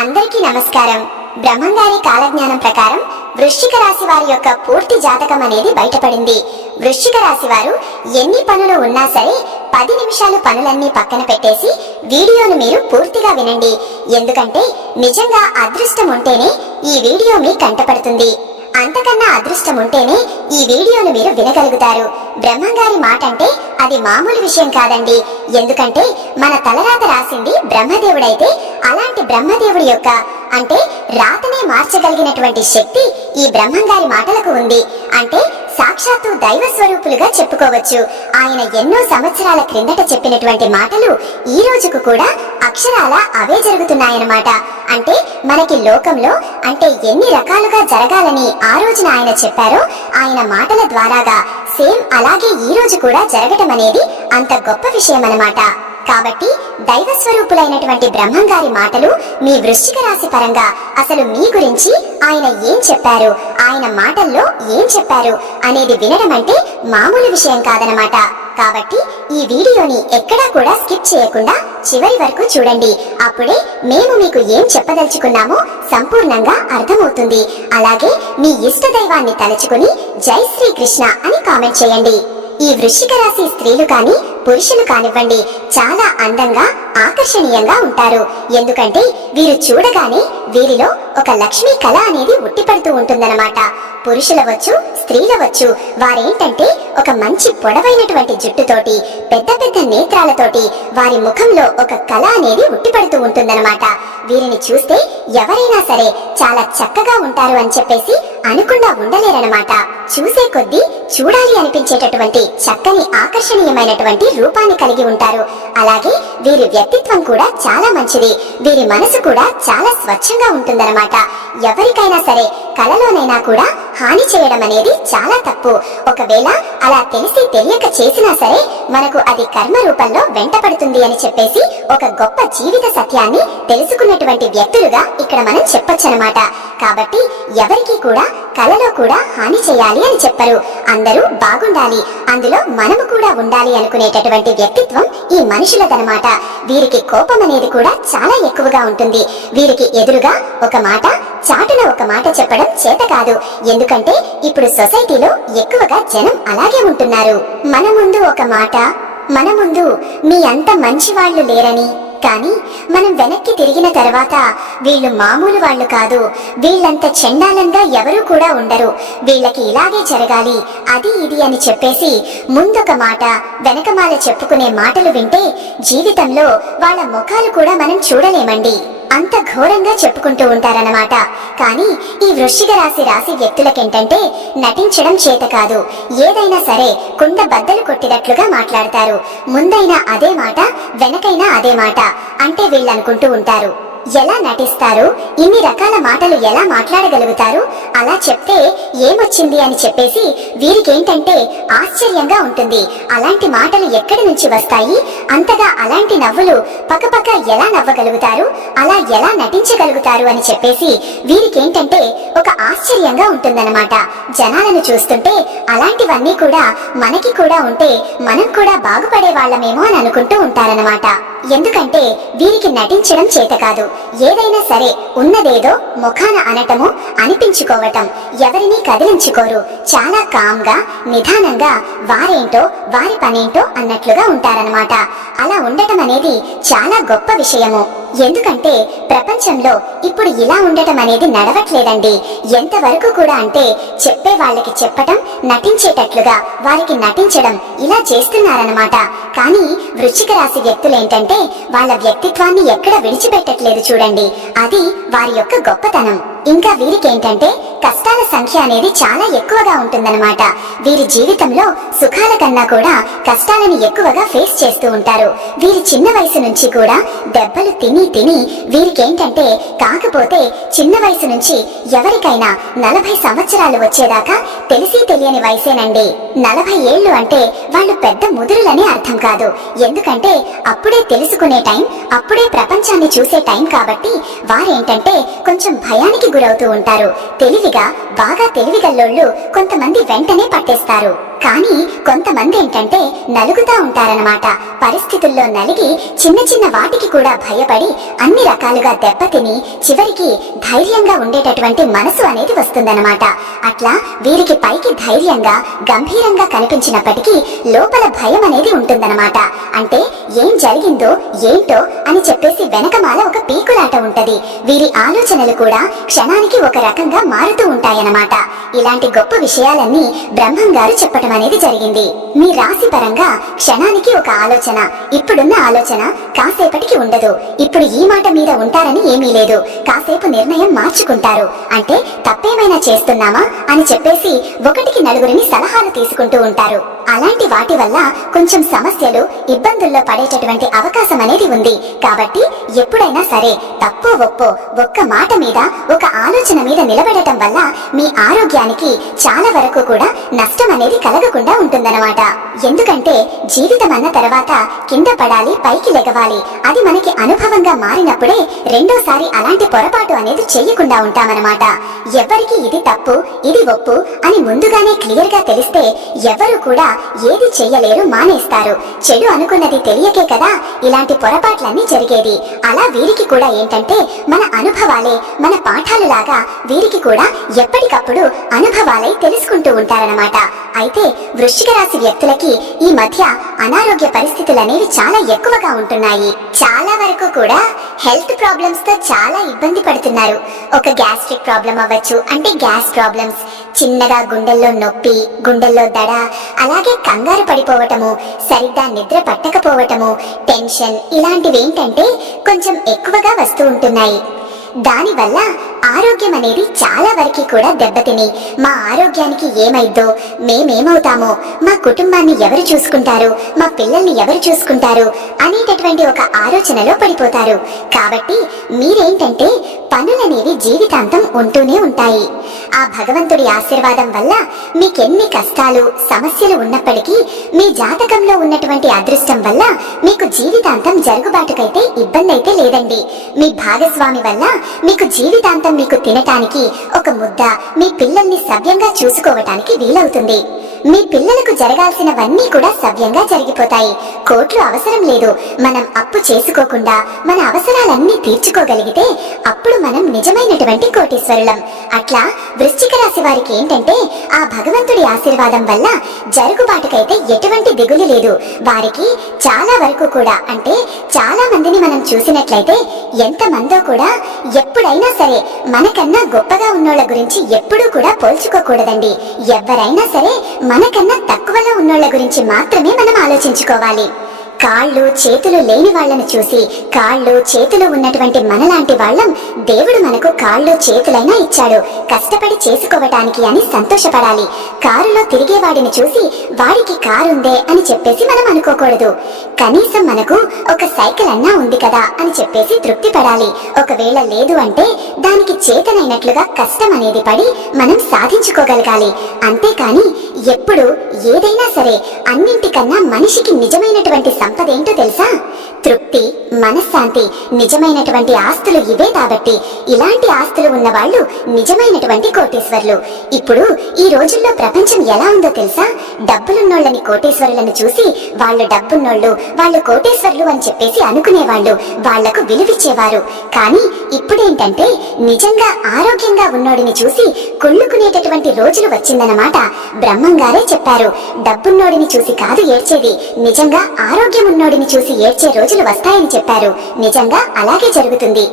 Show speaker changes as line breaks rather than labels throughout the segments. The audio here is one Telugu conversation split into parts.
అందరికీ నమస్కారం. బ్రహ్మంగారి కాలజ్ఞానం ప్రకారం వృశ్చిక రాశి వారి యొక్క పూర్తి జాతకం అనేది బయటపడింది. వృశ్చిక రాశి వారు ఎన్ని పనులు ఉన్నా సరే పది నిమిషాలు పనులన్నీ పక్కన పెట్టేసి వీడియోను మీరు పూర్తిగా వినండి. ఎందుకంటే నిజంగా అదృష్టం ఉంటేనే ఈ వీడియో మీ కంటపడుతుంది అంతకన్నా అదృష్టం ఉంటేనే ఈ వీడియోను మీరు వినగలుగుతారు. బ్రహ్మంగారి మాట అంటే అది మామూలు విషయం కాదండి. ఎందుకంటే మన తలరాత రాసింది బ్రహ్మదేవుడైతే అలాంటి బ్రహ్మదేవుడి యొక్క అంటే రాతనే మార్చగలిగినటువంటి శక్తి ఈ బ్రహ్మంగారి మాటలకు ఉంది. అంటే సాక్షాత్తు దైవ స్వరూపులుగా చెప్పుకోవచ్చు. ఆయన ఎన్నో సంవత్సరాల క్రిందట చెప్పినటువంటి మాటలు ఈ రోజుకు కూడా అక్షరాల అవే జరుగుతున్నాయన్నమాట. అంటే మనకి లోకంలో అంటే ఎన్ని రకాలుగా జరగాలని ఆ రోజున ఆయన చెప్పారో ఆయన మాటల ద్వారాగా సేమ్ అలాగే ఈ రోజు కూడా జరగటం అనేది అంత గొప్ప విషయం అనమాట కాబట్టి దైవ స్వరూపులైనటువంటి బ్రహ్మంగారి మాటలు మీ వృశ్చిక రాశి పరంగా అసలు మీ గురించి ఆయన ఏం చెప్పారు ఆయన మాటల్లో ఏం చెప్పారు అనేది వినడం అంటే మామూలు విషయం కాదనమాట కాబట్టి ఈ వీడియోని ఎక్కడా కూడా స్కిప్ చేయకుండా చివరి వరకు చూడండి. అప్పుడే మేము మీకు ఏం చెప్పదలుచుకున్నామో సంపూర్ణంగా అర్థమవుతుంది. అలాగే మీ ఇష్ట దైవాన్ని తలుచుకుని జై శ్రీకృష్ణ అని కామెంట్ చేయండి. ఈ వృశ్చిక రాశి స్త్రీలు కానీ పురుషులు కానివ్వండి చాలా అందంగా ఆకర్షణీయంగా ఉంటారు. ఎందుకంటే వీరు చూడగానే వీరిలో ఒక లక్ష్మీ కళ అనేది ఉట్టిపడుతూ ఉంటుందన్నమాట. పురుషులవచ్చు స్త్రీలవచ్చు వారేంటంటే ఒక మంచి పొడవైనటువంటి జుట్టుతోటి పెద్ద పెద్ద నేత్రాలతోటి వారి ముఖంలో ఒక కళ అనేది ఉట్టిపడుతూ ఉంటుందన్నమాట. వీరిని చూస్తే ఎవరైనా సరే చాలా చక్కగా ఉంటారు అని చెప్పేసి అనుకుండా ఉండలేరనమాట చూసే కొద్దీ చూడాలి అనిపించేటటువంటి చక్కని ఆకర్షణీయమైనటువంటి రూపాన్ని కలిగి ఉంటారు. అలాగే వీరి వ్యక్తిత్వం కూడా చాలా మంచిది. వీరి మనసు కూడా చాలా స్వచ్ఛంగా ఉంటుందన్నమాట. ఎవరికైనా సరే కలలోనైనా కూడా హాని చేయడం అనేది చాలా తప్పు. ఒకవేళ అలా తెలిసి తెలియక చేసినా సరే మనకు అది కర్మ రూపంలో వెంటపడుతుంది అని చెప్పేసి ఒక గొప్ప జీవిత సత్యాన్ని తెలుసుకున్నటువంటి వ్యక్తులుగా ఇక్కడ మనం చెప్పొచ్చనమాట కాబట్టి ఎవరికీ కూడా కలలో కూడా హాని చేయాలి అని చెప్పరు. అందరూ బాగుండాలి. అందులో మనము కూడా ఉండాలి అనుకునేటటువంటి వ్యక్తిత్వం ఈ మనుషులదనమాట వీరికి కోపం అనేది కూడా చాలా ఎక్కువగా ఉంటుంది. వీరికి ఎదురుగా ఒక మాట చాటున ఒక మాట చెప్పడం చేత కాదు. ఎందుకంటే ఇప్పుడు సొసైటీలో ఎక్కువగా జనం అలాగే ఉంటున్నారు. మన ముందు ఒక మాట మన ముందు మీ అంత మంచి వాళ్ళు లేరని కానీ మనం వెనక్కి తిరిగిన తర్వాత వీళ్ళు మామూలు వాళ్ళు కాదు. వీళ్ళంత చండాలంగా ఎవరూ కూడా ఉండరు. వీళ్ళకి ఇలాగే జరగాలి అది ఇది అని చెప్పేసి ముందొక మాట వెనకమాల చెప్పుకునే మాటలు వింటే జీవితంలో వాళ్ళ ముఖాలు కూడా మనం చూడలేమండి. అంత ఘోరంగా చెప్పుకుంటూ ఉంటారన్నమాట. కానీ ఈ వృశ్చిక రాశి రాశి వ్యక్తులకేంటంటే నటించడం చేత కాదు. ఏదైనా సరే కుండ బద్దలు కొట్టినట్లుగా మాట్లాడతారు. ముందైనా అదే మాట వెనకైనా అదే మాట. అంటే వీళ్ళనుకుంటూ ఉంటారు. ఎలా నటిస్తారు? ఇన్ని రకాల మాటలు ఎలా మాట్లాడగలుగుతారు? అలా చెప్తే ఏమొచ్చింది అని చెప్పేసి వీరికేంటంటే ఆశ్చర్యంగా ఉంటుంది. అలాంటి మాటలు ఎక్కడి నుంచి వస్తాయి? అంతగా అలాంటి నవ్వులు పక్కపక్క ఎలా నవ్వగలుగుతారు? అలా ఎలా నటించగలుగుతారు అని చెప్పేసి వీరికేంటంటే ఒక ఆశ్చర్యంగా ఉంటుందన్నమాట. జనాలను చూస్తుంటే అలాంటివన్నీ కూడా మనకి కూడా ఉంటే మనం కూడా బాగుపడే వాళ్ళమేమో అని అనుకుంటూ ఉంటారన్నమాట. ఎందుకంటే వీరికి నటించడం చేత కాదు. ఏదైనా సరే ఉన్నదేదో ముఖాన అనటము అనిపించుకోవటం ఎవరిని కదిలించుకోరు. చాలా కామ్గా నిదానంగా వారేంటో వారి పనేంటో అన్నట్లుగా ఉంటారనమాట అలా ఉండటం అనేది చాలా గొప్ప విషయము. ఎందుకంటే ప్రపంచంలో ఇప్పుడు ఇలా ఉండటం అనేది నడవట్లేదండి. ఎంతవరకు కూడా అంటే చెప్పే వాళ్ళకి చెప్పటం నటించేటట్లుగా వారికి నటించడం ఇలా చేస్తున్నారనమాట కానీ వృశ్చిక రాశి వ్యక్తులేంటంటే వాళ్ళ వ్యక్తిత్వాన్ని ఎక్కడ విడిచిపెట్టట్లేదు చూడండి. అది వారి యొక్క గొప్పతనం. ఇంకా వీరికి ఏంటంటే కష్టాల సంఖ్య అనేది చాలా ఎక్కువగా ఉంటుందన్నమాట. వీరి జీవితంలో సుఖాల కన్నా కూడా కష్టాలను ఎక్కువగా ఫేస్ చేస్తూ ఉంటారు. వీరి చిన్న వయసు నుంచి కూడా దెబ్బలు తిని తిని వీరికేంటంటే కాకపోతే చిన్న వయసు నుంచి ఎవరికైనా నలభై సంవత్సరాలు వచ్చేదాకా తెలిసి తెలియని వయసేనండి. నలభై ఏళ్ళు అంటే వాళ్ళు పెద్ద ముదురులని అర్థం కాదు. ఎందుకంటే అప్పుడే తెలుసుకునే టైం అప్పుడే ప్రపంచాన్ని చూసే టైం కాబట్టి వారేంటంటే కొంచెం భయానికి గురవుతూ ఉంటారు. తెలివిగా బాగా తెలివిగల్లోళ్ళు కొంతమంది వెంటనే పట్టేస్తారు. కానీ కొంతమంది ఏంటంటే నలుగుతా ఉంటారనమాట పరిస్థితుల్లో నలిగి చిన్న చిన్న వాటికి కూడా భయపడి అన్ని రకాలుగా దెబ్బతిని చివరికి ధైర్యంగా ఉండేటటువంటి మనసు అనేది వస్తుందన్నమాట. అట్లా వీరికి పైకి ధైర్యంగా గంభీరంగా కనిపించినప్పటికీ లోపల భయం అనేది ఉంటుందన్నమాట. అంటే ఏం జరిగిందో ఏంటో అని చెప్పేసి వెనకమాల ఒక పీకులాట ఉంటది. వీరి ఆలోచనలు కూడా క్షణానికి ఒక రకంగా మారుతూ ఉంటాయన్నమాట. ఇలాంటి గొప్ప విషయాలన్నీ బ్రహ్మం గారు చెప్పటం అనేది జరిగింది. మీ రాశి పరంగా క్షణానికి ఒక ఆలోచన ఇప్పుడున్న ఆలోచన కాసేపటికి ఉండదు. ఇప్పుడు ఈ మాట మీద ఉంటారని ఏమీ లేదు. కాసేపు నిర్ణయం మార్చుకుంటారు. అంటే తప్పేమైనా చేస్తున్నామా అని చెప్పేసి ఒకటికి నలుగురిని సలహాలు తీసుకుంటూ ఉంటారు. అలాంటి వాటి వల్ల కొంచెం సమస్యలు ఇబ్బందుల్లో పడేటటువంటి అవకాశం అనేది ఉంది. కాబట్టి ఎప్పుడైనా సరే తప్పో ఒప్పో ఒక్క మాట మీద ఒక ఆలోచన మీద నిలబడటం వల్ల మీ ఆరోగ్యానికి చాలా వరకు కూడా నష్టం అనేది కలగకుండా ఉంటుందన్నమాట. ఎందుకంటే జీవితం అన్న తర్వాత కింద పడాలి పైకి లెగవాలి. అది మనకి అనుభవంగా మారినప్పుడే రెండోసారి అలాంటి పొరపాటు అనేది చేయకుండా ఉంటామన్నమాట. ఎవరికి ఇది తప్పు ఇది ఒప్పు అని ముందుగానే క్లియర్గా తెలిస్తే ఎవరు కూడా ఏది చెయ్యలేరు మానేస్తారు. చెడు అనుకున్నది తెలియకే కదా ఇలాంటి పొరపాట్లన్నీ జరిగేది. అలా వీరికి కూడా ఏంటంటే మన అనుభవాలే మన పాఠాలు లాగా వీరికి కూడా ఎప్పటికప్పుడు అనుభవాలై తెలుసుకుంటూ ఉంటారన్నమాట. అయితే వృశ్చిక రాశి వ్యక్తులకి ఈ మధ్య అనారోగ్య పరిస్థితులు అనేవి చాలా ఎక్కువగా ఉంటున్నాయి. చాలా వరకు కూడా హెల్త్ ప్రాబ్లమ్స్తో చాలా ఇబ్బంది పడుతున్నారు. ఒక గ్యాస్ట్రిక్ ప్రాబ్లం అవ్వచ్చు అంటే గ్యాస్ ప్రాబ్లమ్స్. చిన్నగా గుండెల్లో నొప్పి గుండెల్లో దడ అలాగే కంగారు పడిపోవటము సరిగ్గా నిద్ర పట్టకపోవటము టెన్షన్ ఇలాంటివి ఏంటంటే కొంచెం ఎక్కువగా వస్తూ ఉంటున్నాయి. దానివల్ల ఆరోగ్యం అనేది చాలా వరకు కూడా దెబ్బతిని. మా ఆరోగ్యానికి ఏమైద్దో మేమేమవుతామో మా కుటుంబాన్ని ఎవరు చూసుకుంటారు మా పిల్లల్ని ఎవరు చూసుకుంటారు అనేటటువంటి ఒక ఆలోచనలో పడిపోతారు. కాబట్టి మీరేంటంటే పనులనేవి జీవితాంతం ఉంటూనే ఉంటాయి. ఆ భగవంతుడి ఆశీర్వాదం వల్ల మీకెన్ని కష్టాలు సమస్యలు ఉన్నప్పటికీ మీ జాతకంలో ఉన్నటువంటి అదృష్టం వల్ల మీకు జీవితాంతం జరుగుబాటుకైతే ఇబ్బంది అయితే లేదండి. మీ భాగస్వామి వల్ల మీకు జీవితాంతం మీకు తినటానికి ఒక ముద్ద మీ పిల్లల్ని సవ్యంగా చూసుకోవటానికి వీలవుతుంది. మీ పిల్లలకు జరగాల్సినవన్నీ కూడా సవ్యంగా జరిగిపోతాయి. కోట్లు అవసరం లేదు. మనం అప్పు చేసుకోకుండా మన అవసరాలన్నీ తీర్చుకోగలిగితే అప్పుడు మనం నిజమైనటువంటి కోటీశ్వరులం. అట్లా వృశ్చిక రాశి వారికి ఏంటంటే ఆ భగవంతుడి ఆశీర్వాదం వల్ల జరుగుబాటుకైతే ఎటువంటి దిగులు లేదు. వారికి చాలా వరకు కూడా అంటే చాలా మందిని మనం చూసినట్లయితే ఎంతమందో కూడా ఎప్పుడైనా సరే మనకన్నా గొప్పగా ఉన్నోళ్ళ గురించి ఎప్పుడూ కూడా పోల్చుకోకూడదండి. ఎవరైనా సరే మనకన్నా తక్కువలో ఉన్నోళ్ళ గురించి మాత్రమే మనం ఆలోచించుకోవాలి. కాళ్ళు చేతులు లేని వాళ్ళని చూసి కాళ్ళు చేతులు ఉన్నటువంటి మనలాంటి వాళ్ళం దేవుడు మనకు కాళ్ళు చేతులైనా ఇచ్చాడు. కష్టపడి చేసుకోవటానికి అని సంతోషపడాలి. కారులో తిరిగేవాడిని చూసి వాడికి కారుందే అని చెప్పేసి మనం అనుకోకూడదు. కనీసం మనకు ఒక సైకిల్ అన్నా ఉంది కదా అని చెప్పేసి తృప్తి పడాలి ఒకవేళ లేదు అంటే దానికి చేతనైనట్లుగా కష్టం అనేది పడి మనం సాధించుకోగలగాలి. అంతేకాని ఎప్పుడు ఏదైనా సరే అన్నింటికన్నా మనిషికి నిజమైనటువంటి సంపద ఏంటో తెలుసా? తృప్తి మనశ్శాంతి నిజమైనటువంటి ఆస్తులు ఇవే కాబట్టి ఇలాంటి ఆస్తులు ఉన్న వాళ్ళు నిజమైనటువంటి కోటీశ్వర్లు. ఇప్పుడు ఈ రోజుల్లో ప్రపంచం ఎలా ఉందో తెలుసా? డబ్బులున్నోళ్ళని కోటీశ్వరులను చూసి వాళ్ళు డబ్బున్నోళ్ళు వాళ్ళు కోటీశ్వర్లు అని చెప్పేసి అనుకునేవాళ్ళు వాళ్ళకు విలువిచ్చేవారు. కానీ ఇప్పుడేంటంటే నిజంగా ఆరోగ్యంగా ఉన్నోడిని చూసి కుళ్ళుకునేటటువంటి రోజులు వచ్చిందన్నమాట. బ్రహ్మంగారే చెప్పారు డబ్బున్నోడిని చూసి కాదు ఏడ్చేది నిజంగా ఆరోగ్యం ఉన్నోడిని చూసి ఏడ్చే రోజులు వస్తాయని చెప్పారు. నిజంగా అలాగే జరుగుతుంది.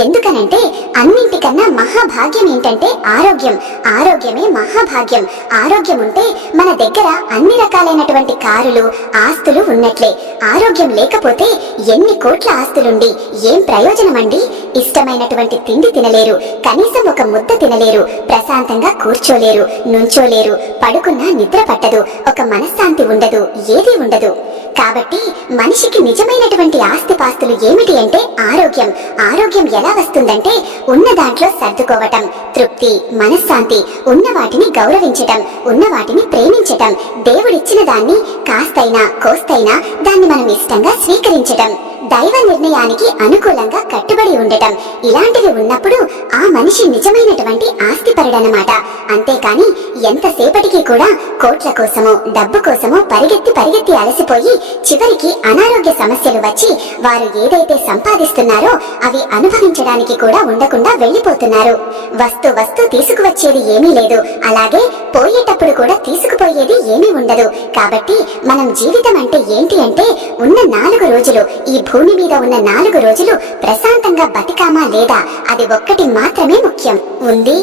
ఎందుకనంటే అన్నింటికన్నా మహాభాగ్యం ఏంటంటే ఆరోగ్యం. ఆరోగ్యమే మహాభాగ్యం. ఆరోగ్యం ఉంటే మన దగ్గర అన్ని రకాలైనటువంటి కారులు ఆస్తులు ఉన్నట్లే. ఆరోగ్యం లేకపోతే ఎన్ని కోట్ల ఆస్తులుండి? ఏం ప్రయోజనం అండి ఇష్టమైనటువంటి తిండి తినలేరు. కనీసం ఒక ముద్ద తినలేరు. ప్రశాంతంగా కూర్చోలేరు. నుంచోలేరు. పడుకున్నా నిద్ర పట్టదు. ఒక మనశ్శాంతి ఉండదు. ఏదీ ఉండదు. కాబట్టి మనిషికి నిజమైనటువంటి ఆస్తిపాస్తులు ఏమిటి అంటే ఆరోగ్యం. ఆరోగ్యం ఎలా వస్తుందంటే ఉన్న దాంట్లో సర్దుకోవటం తృప్తి మనశ్శాంతి ఉన్న వాటిని గౌరవించటం ఉన్న వాటిని ప్రేమించటం దేవుడిచ్చిన దాన్ని కాస్తైనా కోస్తైనా దాన్ని మనం ఇష్టంగా స్వీకరించటం. దైవ నిర్ణయానికి అనుకూలంగా కట్టుబడి ఉండటం. ఇలాంటివి ఉన్నప్పుడు ఆ మనిషి నిజమైనటువంటి ఆస్తిపరుడనమాట అంతేకాని ఎంతసేపటికి కూడా కోట్ల కోసమో డబ్బు కోసమో పరిగెత్తి పరిగెత్తి అలసిపోయి చివరికి అనారోగ్య సమస్యలు వచ్చి వారు ఏదైతే సంపాదిస్తున్నారో అవి అనుభవించడానికి కూడా ఉండకుండా వెళ్ళిపోతున్నారు. వస్తు వస్తు తీసుకువచ్చేది ఏమీ లేదు. అలాగే పోయేటప్పుడు కూడా తీసుకుపోయేది ఏమీ ఉండదు. కాబట్టి మనం జీవితం అంటే ఏంటి అంటే ఉన్న నాలుగు రోజులు ఈ భూమి మీద ఉన్న నాలుగు రోజులు ప్రశాంతంగా బతికామా లేదా? అది ఒక్కటి మాత్రమే ముఖ్యం. ఉంది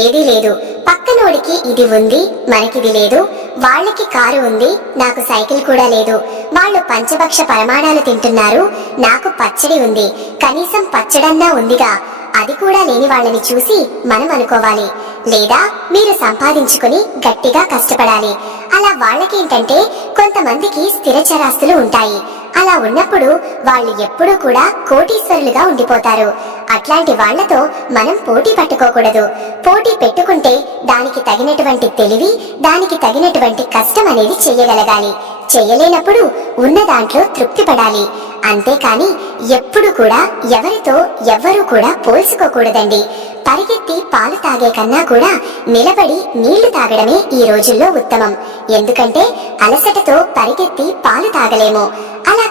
ఏదీ లేదు. పక్కనోడికి ఇది ఉంది మనకిది లేదు. వాళ్ళకి కారు ఉంది నాకు సైకిల్ కూడా లేదు. వాళ్ళు పంచభక్ష పరమాణాలు తింటున్నారు నాకు పచ్చడి ఉంది. కనీసం పచ్చడన్నా ఉందిగా. అది కూడా లేని వాళ్ళని చూసి మనం అనుకోవాలి. లేదా మీరు సంపాదించుకుని గట్టిగా కష్టపడాలి. అలా వాళ్ళకేంటంటే కొంతమందికి స్థిర చరాస్తులు ఉంటాయి. అలా ఉన్నప్పుడు వాళ్ళు ఎప్పుడూ కూడా కోటీశ్వరులుగా ఉండిపోతారు. అట్లాంటి వాళ్ళతో మనం పోటీ పట్టుకోకూడదు. పోటీ పెట్టుకుంటే దానికి తగినటువంటి తెలివి దానికి తగినటువంటి కష్టం అనేది చేయగలగాలి. చెయ్యలేనప్పుడు ఉన్న దాంట్లో తృప్తి పడాలి. అంతేకాని ఎప్పుడు కూడా ఎవరితో ఎవ్వరూ కూడా పోల్చుకోకూడదండి. పరిగెత్తి పాలు తాగే కన్నా కూడా నిలబడి నీళ్ళు తాగడమే ఈ రోజుల్లో ఉత్తమం. ఎందుకంటే అలసటతో పరిగెత్తి పాలు తాగలేము.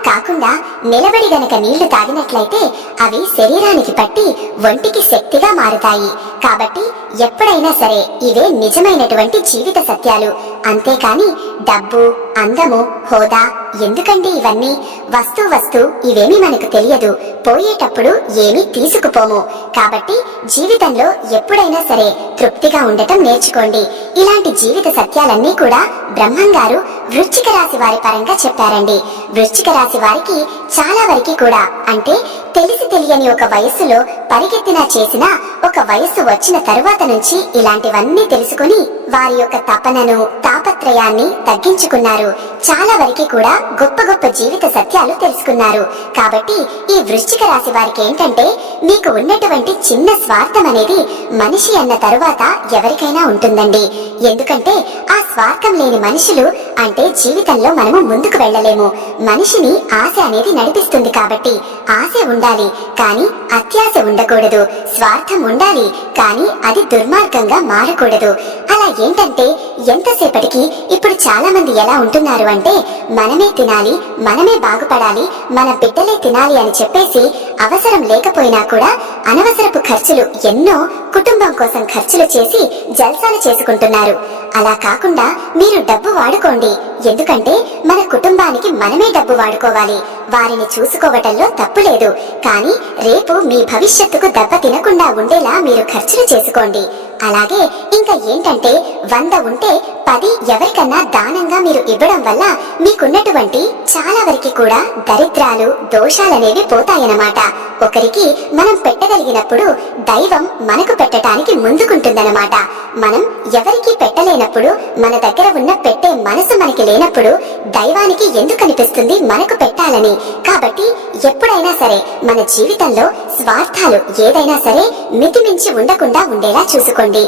కాకుండా నిలబడి గనక నీళ్ళు తాగినట్లయితే అవి శరీరానికి పట్టి ఒంటికి శక్తిగా మారుతాయి. కాబట్టి ఎప్పుడైనా సరే ఇవే నిజమైనటువంటి జీవిత సత్యాలు. అంతేకాని డబ్బు అందము హోదా ఎందుకండి ఇవన్నీ? వస్తూ వస్తూ ఇవేమీ మనకు తెలియదు. పోయేటప్పుడు ఏమీ తీసుకుపోము. కాబట్టి జీవితంలో ఎప్పుడైనా సరే తృప్తిగా ఉండటం నేర్చుకోండి. ఇలాంటి జీవిత సత్యాలన్నీ కూడా బ్రహ్మం గారు వృశ్చిక రాశి వారి పరంగా చెప్పారండి. వృశ్చిక రాశి వారికి చాలా వరకు కూడా అంటే తెలిసి తెలియని ఒక వయస్సులో పరిగెత్తినా చేసినా ఒక వయస్సు వచ్చిన తరువాత నుంచి ఇలాంటివన్నీ తెలుసుకుని వారి యొక్క తపనను తాపత్రయాన్ని తగ్గించుకున్నారు. చాలా వరకు కూడా గొప్ప గొప్ప జీవిత సత్యాలు తెలుసుకున్నారు. కాబట్టి ఈ వృశ్చిక రాశి వారికి ఏంటంటే మీకు ఉన్నటువంటి చిన్న స్వార్థం అనేది మనిషి అన్న తరువాత ఎవరికైనా ఉంటుందండి. ఎందుకంటే ఆ స్వార్థం లేని మనుషులు అంటే జీవితంలో మనము ముందుకు వెళ్ళలేము. మనిషిని ఆశ అనేది నడిపిస్తుంది కాబట్టి ఆశ ఉండాలి. కానీ అత్యాశ ఉండకూడదు. స్వార్థం ఉండాలి. కానీ అది దుర్మార్గంగా మారకూడదు. అలా ఏంటంటే ఎంతసేపటికి ఇప్పుడు చాలా మంది ఎలా ఉంటున్నారు అంటే మనమే తినాలి మనమే బాగుపడాలి మన బిడ్డలే తినాలి అని చెప్పేసి అవసరం లేకపోయినా కూడా అనవసరపు ఖర్చులు ఎన్నో కుటుంబం కోసం ఖర్చులు చేసి జల్సాలు చేసుకుంటున్నారు. అలా కాకుండా మీరు డబ్బు వాడుకోండి. ఎందుకంటే మన కుటుంబానికి మనమే డబ్బు వాడుకోవాలి. వారిని చూసుకోవటంలో తప్పు లేదు. కానీ రేపు మీ భవిష్యత్తుకు దెబ్బ తినకుండా ఉండేలా మీరు ఖర్చులు చేసుకోండి. అలాగే ఏంటంటే వంద ఉంటే పది ఎవరికన్నా దానంగా మీరు ఇవ్వడం వల్ల మీకున్నటువంటి చాలా వరకు కూడా దరిద్రాలు దోషాలనేవి పోతాయన్నమాట. ఒకరికి మనం పెట్టగలిగినప్పుడు దైవం మనకు పెట్టడానికి ముందుకుంటుందన్నమాట. మనం ఎవరికి పెట్టలేనప్పుడు మన దగ్గర ఉన్న పెట్టే మనసు మనకి లేనప్పుడు దైవానికి ఎందుకు అనిపిస్తుంది మనకు పెట్టాలని? కాబట్టి ఎప్పుడైనా సరే మన జీవితంలో స్వార్థాలు ఏదైనా సరే మితిమించి ఉండకుండా ఉండేలా చూసుకోండి.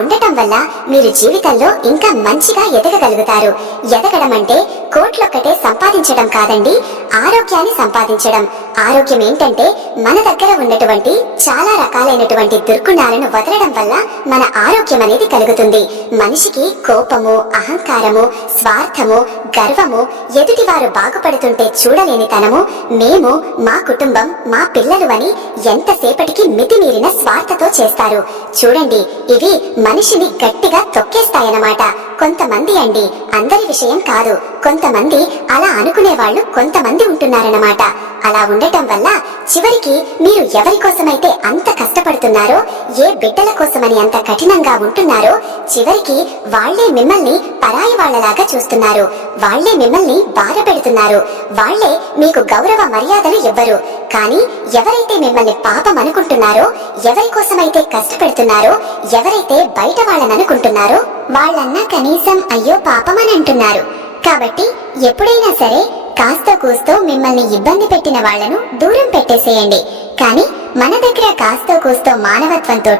ఉండటం వల్ల మీరు జీవితంలో ఇంకా మంచిగా ఎదగగలుగుతారు. ఎదగడం అంటే కోట్లొక్కటే సంపాదించడం కాదండి ఆరోగ్యాన్ని సంపాదించడం. ఆరోగ్యం ఏంటంటే మన దగ్గర ఉన్నటువంటి చాలా రకాలైనటువంటి దుర్గుణాలను వదలడం వల్ల మన ఆరోగ్యం అనేది కలుగుతుంది. మనిషికి కోపము అహంకారము స్వార్థము గర్వము ఎదుటివారు బాగుపడుతుంటే చూడలేని తనము మేము మా కుటుంబం మా పిల్లలు అని ఎంతసేపటికి మితిమీరిన స్వార్థతో చేస్తారు. చూడండి ఇవి మనిషిని గట్టిగా తొక్కేస్తాయన్నమాట. కొంతమంది అండి అందరి విషయం కాదు. కొంతమంది అలా అనుకునే వాళ్ళు కొంతమంది ఉంటున్నారన్నమాట. అలా ఉండటం వల్ల చివరికి మీరు ఎవరి కోసమైతే అంత కష్టపడుతున్నారో ఏ బిడ్డల కోసమని అంత కఠినంగా ఉంటున్నారో చివరికి వాళ్ళే మిమ్మల్ని పరాయి వాళ్ళలాగా చూస్తున్నారు. వాళ్ళే మిమ్మల్ని బాధ పెడుతున్నారు వాళ్ళే మీకు గౌరవ మర్యాదలు ఇవ్వరు. కానీ ఎవరైతే మిమ్మల్ని పాపం అనుకుంటున్నారో ఎవరి కోసమైతే కష్టపెడుతున్నారో ఎవరైతే బయట వాళ్ళననుకుంటున్నారో వాళ్ళన్నా కనీసం అయ్యో పాపమని అంటున్నారు కాబట్టి ఎప్పుడైనా సరే కాస్త కూస్తో మిమ్మల్ని ఇబ్బంది పెట్టిన వాళ్ళను దూరం పెట్టేసేయండి. కానీ మన దగ్గర కాస్తో కూస్తో మానవత్వంతో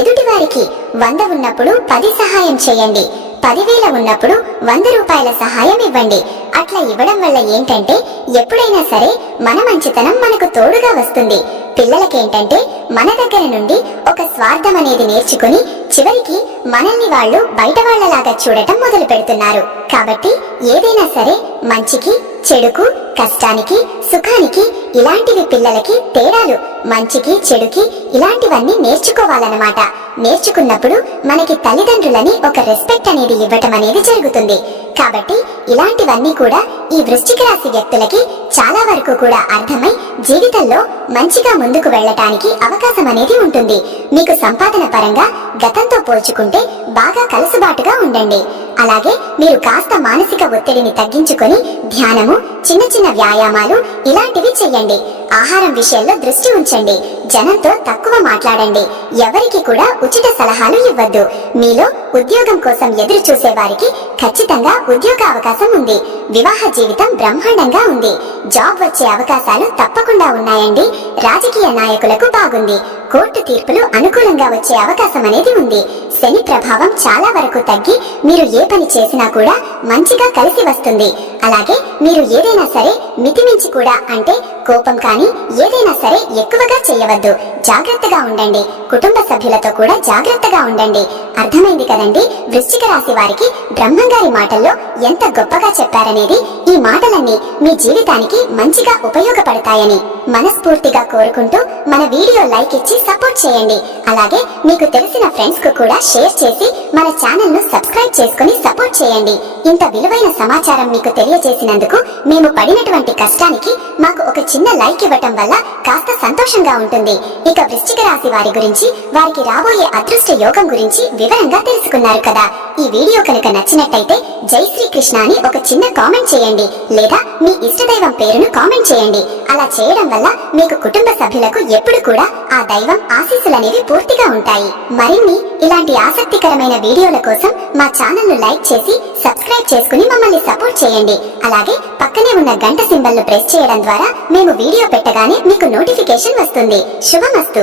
ఎదుటి వారికి వంద ఉన్నప్పుడు పది సహాయం చేయండి. పదివేల ఉన్నప్పుడు వంద రూపాయల సహాయం ఇవ్వండి. అట్లా ఇవ్వడం వల్ల ఏంటంటే ఎప్పుడైనా సరే మన మంచితనం మనకు తోడుగా వస్తుంది. పిల్లలకేంటంటే మన దగ్గర నుండి ఒక స్వార్థం అనేది నేర్చుకుని చివరికి మనల్ని వాళ్ళు బయట వాళ్ళలాగా చూడటం మొదలు పెడుతున్నారు కాబట్టి ఏదైనా సరే మంచికి చెడుకు కష్టానికి సుఖానికి ఇలాంటివి పిల్లలకి తేడాలు మంచికి చెడుకి ఇలాంటివన్నీ నేర్చుకోవాలన్నమాట. నేర్చుకున్నప్పుడు మనకి తల్లిదండ్రులని ఒక రెస్పెక్ట్ అనేది ఇవ్వటం అనేది జరుగుతుంది. కాబట్టి ఇలాంటివన్నీ కూడా ఈ వృశ్చిక రాశి వ్యక్తులకి చాలా వరకు కూడా అర్థమై జీవితంలో మంచిగా ముందుకు వెళ్ళటానికి అవకాశం అనేది ఉంటుంది. మీకు సంపాదన పరంగా గతంతో పోల్చుకుంటే బాగా కలుసుబాటుగా ఉండండి. అలాగే మీరు కాస్త మానసిక ఒత్తిడిని తగ్గించుకొని ధ్యానము చిన్న చిన్న వ్యాయామాలు ఇలాంటివి చెయ్యండి ఆహారం విషయంలో దృష్టి ఉంచండి. జనంతో తక్కువ మాట్లాడండి. ఎవరికి కూడా ఉచిత సలహాలు ఇవ్వద్దు. మీలో ఉద్యోగం కోసం ఎదురు చూసే వారికి ఖచ్చితంగా ఉద్యోగ అవకాశం ఉంది. వివాహ జీవితం బ్రహ్మాండంగా ఉంది. జాబ్ వచ్చే అవకాశాలు తప్పకుండా ఉన్నాయండి. రాజకీయ నాయకులకు బాగుంది. కోర్టు తీర్పులు అనుకూలంగా వచ్చే అవకాశం అనేది ఉంది. శని ప్రభావం చాలా వరకు తగ్గి మీరు ఏ పని చేసినా కూడా మంచిగా కలిసి వస్తుంది. అలాగే మీరు ఏదైనా సరే మితిమించి కూడా అంటే కోపం కానీ ఏదైనా సరే ఎక్కువగా చేయవద్దు. జాగ్రత్తగా ఉండండి. కుటుంబ సభ్యులతో కూడా జాగ్రత్తగా ఉండండి. అర్థమైంది కదండి? వృశ్చిక రాశి వారికి బ్రహ్మంగారి మాటల్లో ఎంత గొప్పగా చెప్పారనేది ఈ మాటలన్నీ మీ జీవితానికి మంచిగా ఉపయోగపడతాయని మనస్ఫూర్తిగా కోరుకుంటూ మన వీడియో లైక్ ఇచ్చి సపోర్ట్ చేయండి. అలాగే మీకు తెలిసిన ఫ్రెండ్స్కు కూడా షేర్ చేసి మన ఛానల్ను సబ్స్క్రైబ్ చేసుకుని సపోర్ట్ చేయండి. ఇంత విలువైన సమాచారం మీకు తెలియజేసినందుకు మేము పడినటువంటి కష్టానికి మాకు ఒక చిన్న లైక్ ఇవ్వటం వల్ల కాస్త సంతోషంగా ఉంటుంది. ఇక వృశ్చిక రాశి వారి గురించి వారికి రాబోయే అదృష్ట యోగం గురించి వివరంగా తెలుసుకున్నారు కదా. ఈ వీడియో కనుక నచ్చినట్టయితే జై శ్రీకృష్ణ అని ఒక చిన్న కామెంట్ చేయండి. లేదా మీ ఇష్టదైవం పేరును కామెంట్ చేయండి. అలా చేయడం వల్ల మీకు కుటుంబ సభ్యులకు ఎప్పుడు కూడా ఆ దైవం ఆశీస్సులనేవి పూర్తిగా ఉంటాయి. మరిన్ని ఇలాంటి ఆసక్తికరమైన వీడియోల కోసం మా ఛానల్ను లైక్ చేసి సబ్స్క్రైబ్ చేసుకుని మమ్మల్ని సపోర్ట్ చేయండి. అలాగే పక్కనే ఉన్న గంట సింబల్ను ప్రెస్ చేయడం ద్వారా మేము వీడియో పెట్టగానే మీకు నోటిఫికేషన్ వస్తుంది. శుభమస్తు.